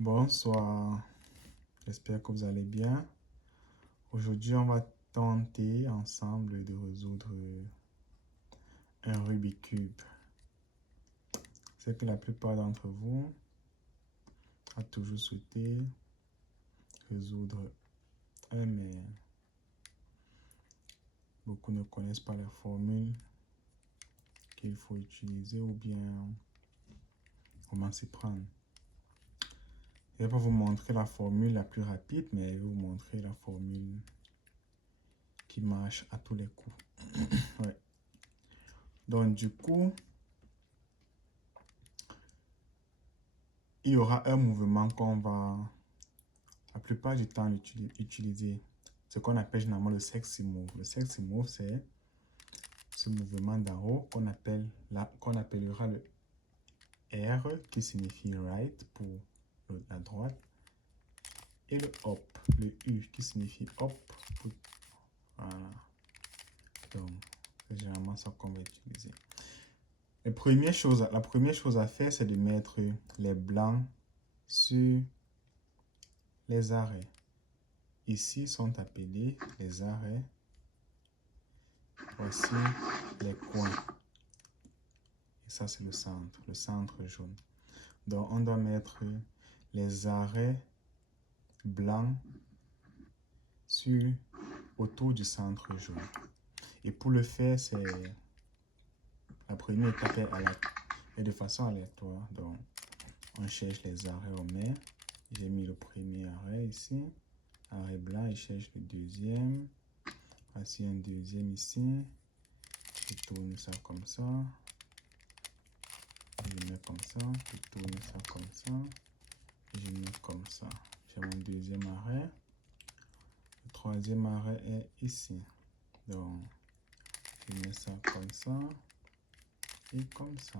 Bonsoir, j'espère que vous allez bien. Aujourd'hui, on va tenter ensemble de résoudre un Rubik's Cube. C'est que la plupart d'entre vous a toujours souhaité résoudre mais beaucoup ne connaissent pas la formule qu'il faut utiliser ou bien comment s'y prendre. Je ne vais pas vous montrer la formule la plus rapide, mais je vais vous montrer la formule qui marche à tous les coups. Ouais. Donc du coup, il y aura un mouvement qu'on va la plupart du temps utiliser, ce qu'on appelle généralement le sexy move. Le sexy move, c'est ce mouvement d'en haut qu'on appellera le R qui signifie right pour la droite et le hop, le U qui signifie hop pour, voilà. Donc, c'est généralement ça qu'on va utiliser. La première chose à faire, c'est de mettre les blancs sur les arrêts. Ici sont appelés les arrêts. Voici les coins. Et ça, c'est le centre jaune. Donc, on doit mettre les arrêts blancs autour du centre jaune. Et pour le faire, c'est la première étape est de façon aléatoire. Donc, on cherche les arrêts, on met. J'ai mis le premier arrêt ici. Arrêt blanc, et cherche le deuxième. Voici un deuxième ici. Je tourne ça comme ça. Je mets comme ça. Je tourne ça comme ça. Je mets comme ça. J'ai mon deuxième arrêt. Le troisième arrêt est ici. Donc, je mets ça comme ça. Et comme ça.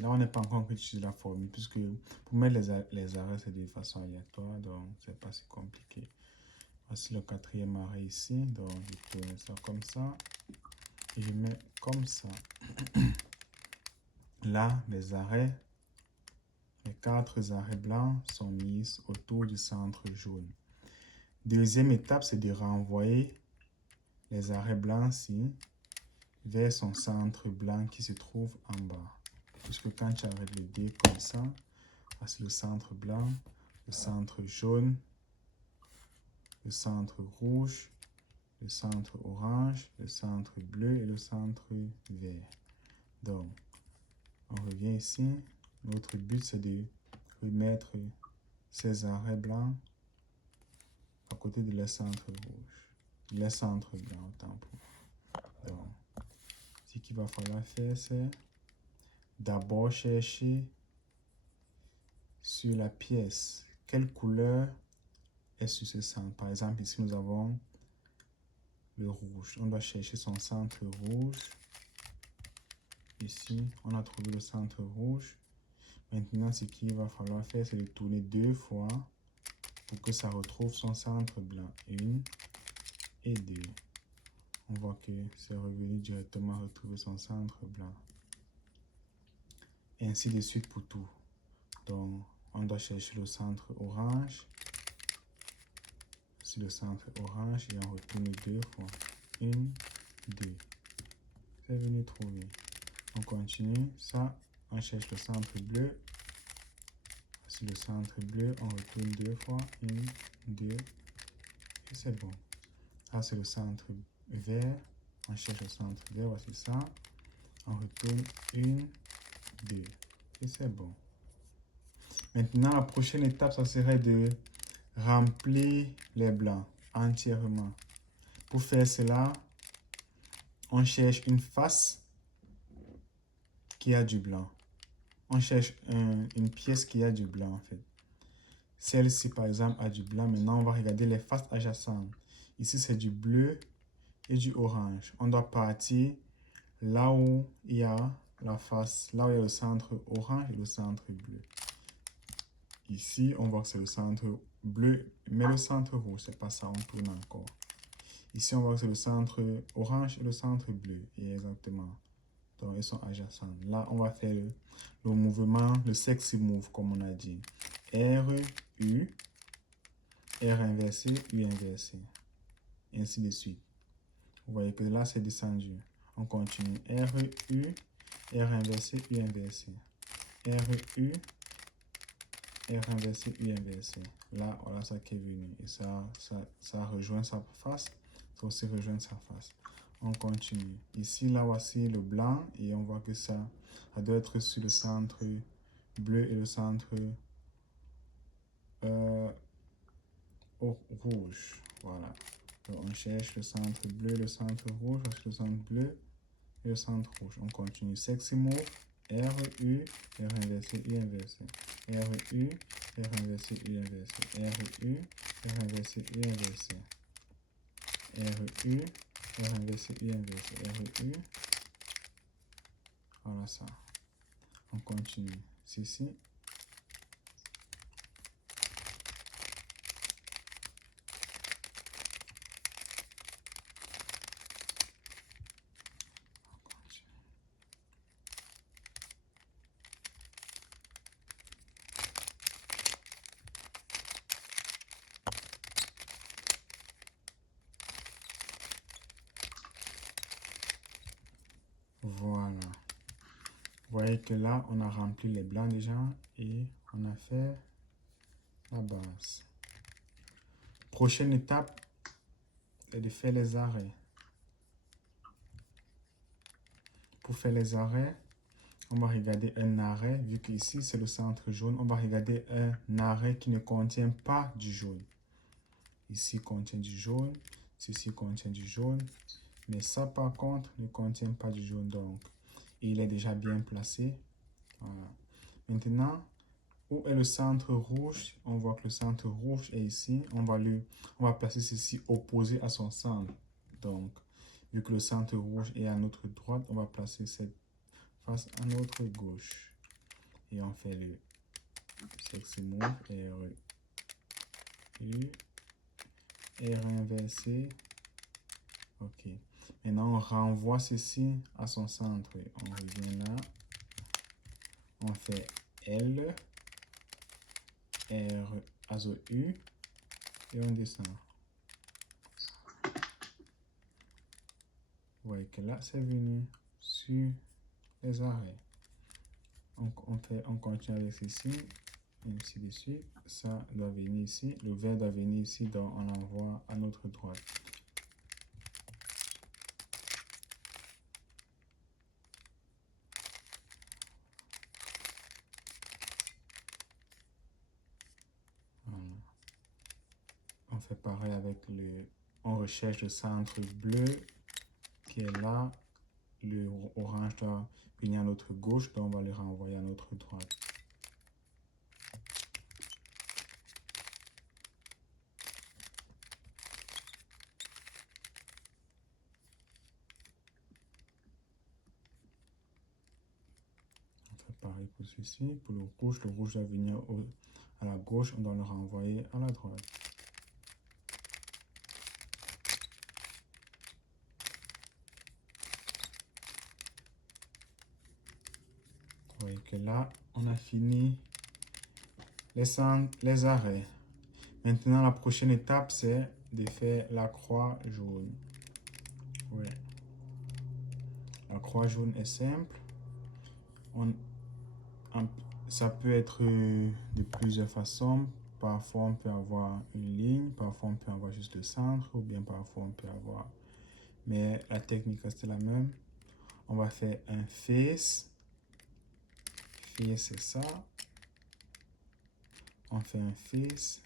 Là, on n'est pas encore utiliser la formule, puisque pour mettre les arrêts, c'est de façon aléatoire. Donc, c'est pas si compliqué. Voici le quatrième arrêt ici. Donc, je tourne ça comme ça. Et je mets comme ça. Là, les 4 arrêts blancs sont mis autour du centre jaune. Deuxième étape, c'est de renvoyer les arrêts blancs-ci vers son centre blanc qui se trouve en bas. Puisque quand tu arrêtes le dé comme ça, voici le centre blanc, le centre jaune, le centre rouge, le centre orange, le centre bleu et le centre vert. Donc, on revient ici. Notre but, c'est de remettre ces arrêts blancs à côté de leur centre rouge. Les centres blancs, autant pour. Donc, ce qu'il va falloir faire, c'est d'abord chercher sur la pièce quelle couleur est sur ce centre. Par exemple, ici, nous avons le rouge. On doit chercher son centre rouge. Ici, on a trouvé le centre rouge. Maintenant, ce qu'il va falloir faire, c'est de tourner 2 fois pour que ça retrouve son centre blanc. 1 et 2. On voit que c'est revenu directement retrouver son centre blanc. Et ainsi de suite pour tout. Donc, on doit chercher le centre orange. C'est le centre orange et on retourne 2 fois. 1, 2. C'est venu trouver. On continue. Ça, on cherche le centre bleu. C'est le centre bleu. On retourne 2 fois. 1, 2. Et c'est bon. Ça, c'est le centre vert. On cherche le centre vert. Voici ça. On retourne 1, 2. Et c'est bon. Maintenant, la prochaine étape, ça serait de remplir les blancs entièrement. Pour faire cela, on cherche une face qui a du blanc. On cherche une pièce qui a du blanc en fait. Celle-ci par exemple a du blanc. Maintenant, on va regarder les faces adjacentes. Ici, c'est du bleu et du orange. On doit partir là où il y a la face, là où il y a le centre orange et le centre bleu. Ici, on voit que c'est le centre bleu, mais le centre rouge, c'est pas ça, on tourne encore. Ici, on voit que c'est le centre orange et le centre bleu. Et exactement. Donc, ils sont adjacents. Là, on va faire le mouvement, le sexy move, comme on a dit. R, U, R inversé, U inversé. Ainsi de suite. Vous voyez que là, c'est descendu. On continue. R, U, R inversé, U inversé. R, U, R inversé, U inversé. Là, voilà ça qui est venu. Et ça rejoint sa face. Ça aussi rejoint sa face. On continue. Ici, là, voici le blanc. Et on voit que ça doit être sur le centre bleu et le centre rouge. Voilà. Donc, on cherche le centre bleu, le centre rouge, le centre bleu et le centre rouge. On continue. Sexy move. R, U, R inversé, U inversé. R, U, R inversé, U inversé. R, U, R inversé, U inversé. R, U, R inversé, U inversé. R, U. Voilà ça. On continue. Ceci. Voilà. Vous voyez que là, on a rempli les blancs déjà et on a fait la base. Prochaine étape est de faire les arrêts. Pour faire les arrêts, on va regarder un arrêt, vu qu'ici c'est le centre jaune, on va regarder un arrêt qui ne contient pas du jaune. Ici contient du jaune, ceci contient du jaune, mais ça par contre ne contient pas du jaune, donc il est déjà bien placé. Voilà. Maintenant, où est le centre rouge? On voit que le centre rouge est ici. On va placer ceci opposé à son centre. Donc, vu que le centre rouge est à notre droite, on va placer cette face à notre gauche. Et on fait le sexy move, R, U, R inversé. Ok. Maintenant, on renvoie ceci à son centre. On revient là. On fait L, R, azo U. Et on descend. Vous voyez que là, c'est venu sur les arrêts. On continue avec ceci, ainsi de suite. Ça doit venir ici. Le vert doit venir ici, donc on envoie à notre droite. Voilà. On fait pareil avec le... On recherche le centre bleu qui est là. Le orange doit venir à notre gauche, donc on va le renvoyer à notre droite. On fait pareil pour ceci. Pour le rouge doit venir à la gauche, on doit le renvoyer à la droite. Vous voyez que là, on a fini les arrêts. Maintenant, la prochaine étape, c'est de faire la croix jaune. Ouais. La croix jaune est simple. Ça peut être de plusieurs façons. Parfois, on peut avoir une ligne. Parfois, on peut avoir juste le centre. Ou bien parfois, on peut avoir... Mais la technique reste la même. On va faire un face. Face, c'est ça. On fait un face.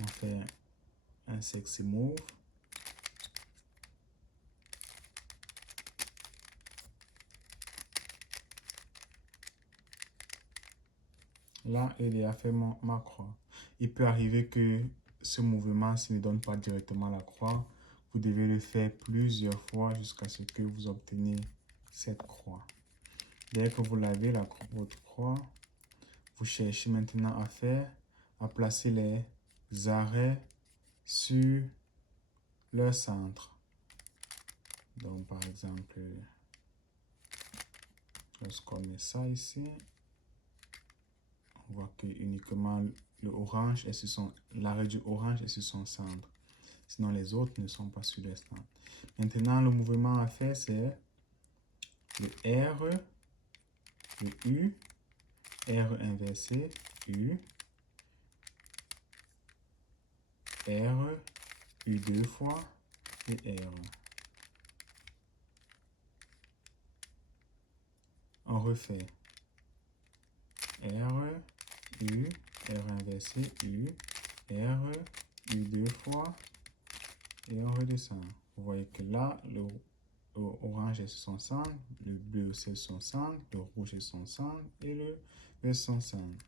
On fait un sexy move. Là, il a fait ma croix. Il peut arriver que ce mouvement, s'il ne donne pas directement la croix, vous devez le faire plusieurs fois jusqu'à ce que vous obtenez cette croix. Dès que vous l'avez, votre croix, vous cherchez maintenant à placer les arrêts sur leur centre. Donc, par exemple, lorsqu'on met ça ici, On voit que uniquement le orange est sur son, l'arrêt du orange est sur son centre. Sinon, les autres ne sont pas sur le centre. Maintenant, le mouvement à faire, c'est le R, le U, R inversé, U, R, U deux fois et R. On refait R, U, R inversé, U, R, U deux fois et on redescend. Vous voyez que là, le orange est sur son centre, le bleu c'est son centre, le rouge est son centre et le vert son centre.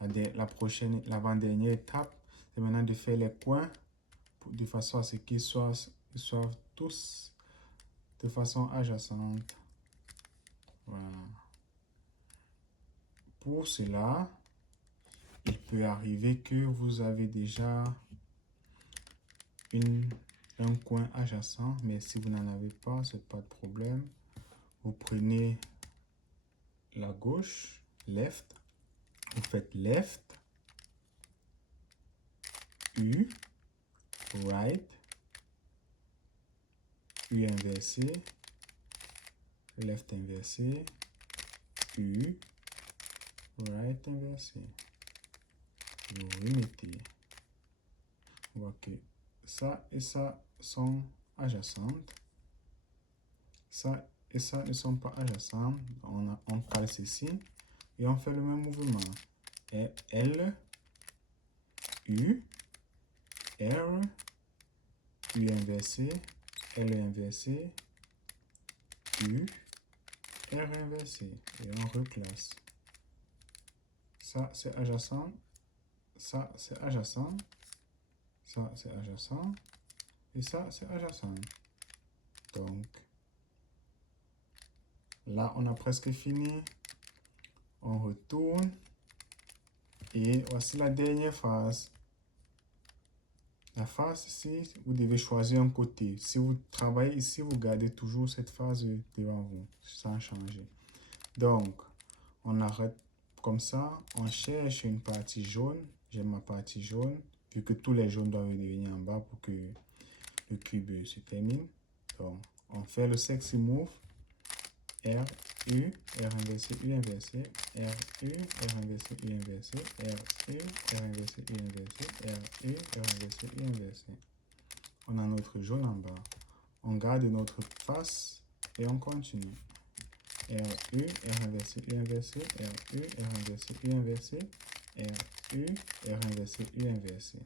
L'avant-dernière étape, c'est maintenant de faire les coins de façon à ce qu'ils soient tous de façon adjacente. Voilà. Pour cela, il peut arriver que vous avez déjà un coin adjacent, mais si vous n'en avez pas, c'est pas de problème. Vous prenez la gauche, left, vous faites left, U, right, U inversé, left inversé, U, right inversé. Vous remettez. On voit que ça et ça sont adjacentes. Ça et ça ne sont pas adjacentes. On cale ceci et on fait le même mouvement. Et L, U, R, U inversé, L inversé, U, R inversé. Et on reclasse. Ça, c'est adjacent. Ça, c'est adjacent. Ça, c'est adjacent. Et ça, c'est adjacent. Donc, là, on a presque fini. On retourne. Et voici la dernière phase. La phase ici, vous devez choisir un côté. Si vous travaillez ici, vous gardez toujours cette phase devant vous, sans changer. Donc, on arrête comme ça. On cherche une partie jaune. J'aime ma partie jaune, vu que tous les jaunes doivent revenir en bas pour que le cube se termine. Donc, on fait le sexy move. R, U, R inversé, U inversé, R, U, R inversé, U inversé, R, U, R inversé, U inversé, R, U, R inversé, U inversé. On a notre jaune en bas. On garde notre face et on continue. R, U, R inversé, U inversé, R, U, R inversé, U inversé, R, U, R inversé, U inversé,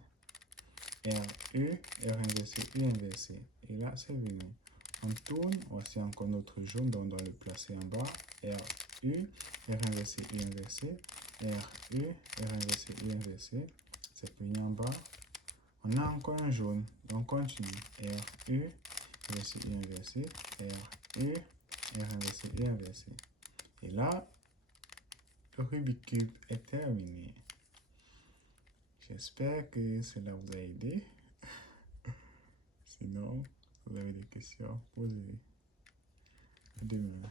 R, U, R inversé, U inversé. Et là, c'est venu. On tourne, voici encore notre jaune, donc on doit le placer en bas. R, U, R inversé, U inversé, R, U, R inversé, U inversé. C'est venu en bas. On a encore un jaune, donc on continue. R, U, inversé, U inversé, R, U, R inversé, U inversé. Et là, le Rubik's Cube est terminé. J'espère que cela vous a aidé. Sinon, si vous avez des questions, posez. À demain.